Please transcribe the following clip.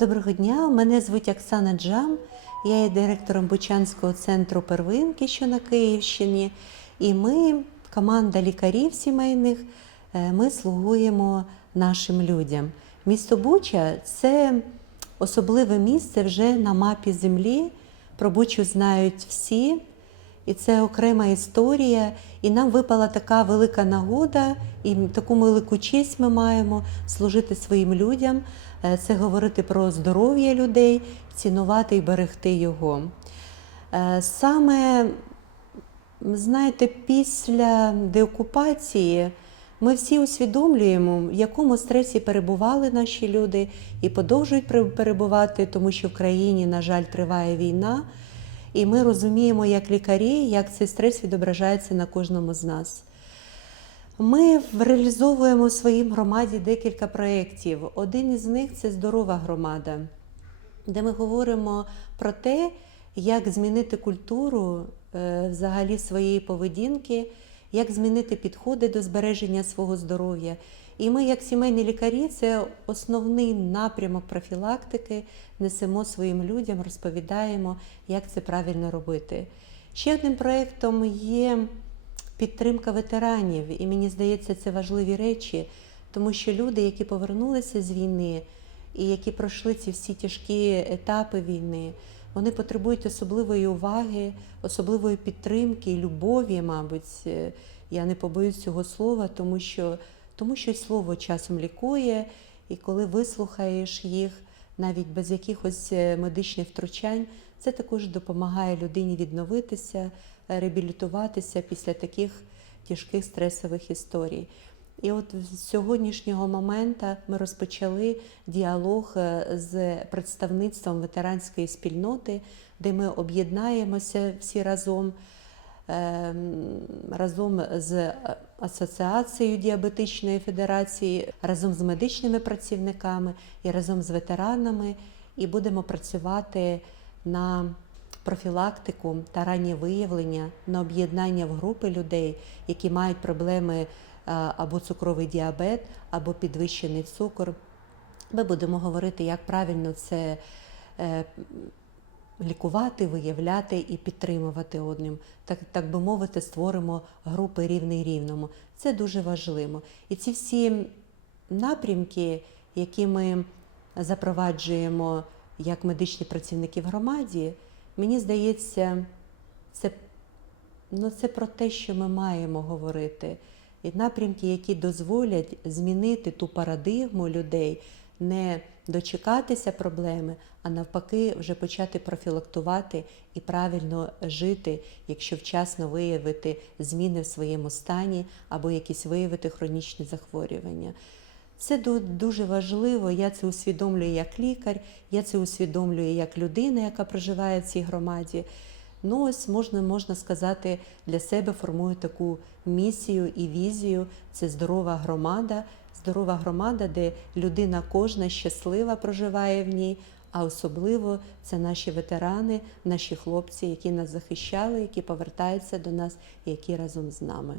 Доброго дня, мене звуть Оксана Джам. Я є директором Бучанського центру первинки, що на Київщині. І ми, команда лікарів сімейних, е, ми слугуємо нашим людям. Місто Буча це особливе місце вже на мапі землі. Про Бучу знають всі. І це окрема історія. І нам випала така велика нагода, і таку велику честь ми маємо служити своїм людям. Е, Це говорити про здоров'я людей, цінувати і берегти його. Е, Саме, знаєте, після деокупації ми всі усвідомлюємо, в якому стресі перебували наші люди і продовжують перебувати, тому що в країні, на жаль, триває війна. І ми розуміємо, як лікарі, як цей стрес відображається на кожному з нас. Ми реалізовуємо в своїй громаді декілька проєктів. Один із них це здорова громада, де ми говоримо про те, як змінити культуру е, взагалі своєї поведінки, як змінити підходи до збереження свого здоров'я. І ми, як сімейні лікарі, це основний напрямок профілактики, несемо своїм людям, розповідаємо, як це правильно робити. Ще одним проєктом є підтримка ветеранів, і мені здається, це важливі речі, тому що люди, які повернулися з війни і які пройшли ці всі тяжкі етапи війни, вони потребують особливої уваги, особливої підтримки, любові, мабуть. Е, Я не побоюсь цього слова, тому що, тому що слово часом лікує, і коли вислухаєш їх навіть без якихось е, медичних втручань, це також допомагає людині відновитися, е, реабілітуватися після таких тяжких стресових історій. І от з сьогоднішнього моменту ми розпочали діалог е, з представництвом ветеранської спільноти, де ми об'єднаємося всі разом. ем, Разом з Асоціацією діабетичної федерації, разом з медичними працівниками і разом з ветеранами, і будемо працювати на профілактику та раннє виявлення, на об'єднання в групи людей, які мають проблеми е, або цукровий діабет, або підвищений цукор. Ми будемо говорити, як правильно це е, лікувати, виявляти і підтримувати одним. Так, так би мовити, створимо групи рівний рівному. Це дуже важливо. І ці всі напрямки, які ми запроваджуємо як медичні працівники в громаді, мені здається, це, ну, це про те, що ми маємо говорити. І напрямки, які дозволять змінити ту парадигму людей, не дочекатися проблеми, а навпаки, вже почати профілактувати і правильно жити, якщо вчасно виявити зміни в своєму стані або якісь виявити хронічні захворювання. Це дуже важливо. Я це усвідомлюю як лікар, я це усвідомлюю як людина, яка проживає в цій громаді. Ну, ось можна, можна сказати, для себе формую таку місію і візію. Це здорова громада, здорова громада, де людина кожна щаслива проживає в ній, а особливо це наші ветерани, наші хлопці, які нас захищали, які повертаються до нас які разом з нами.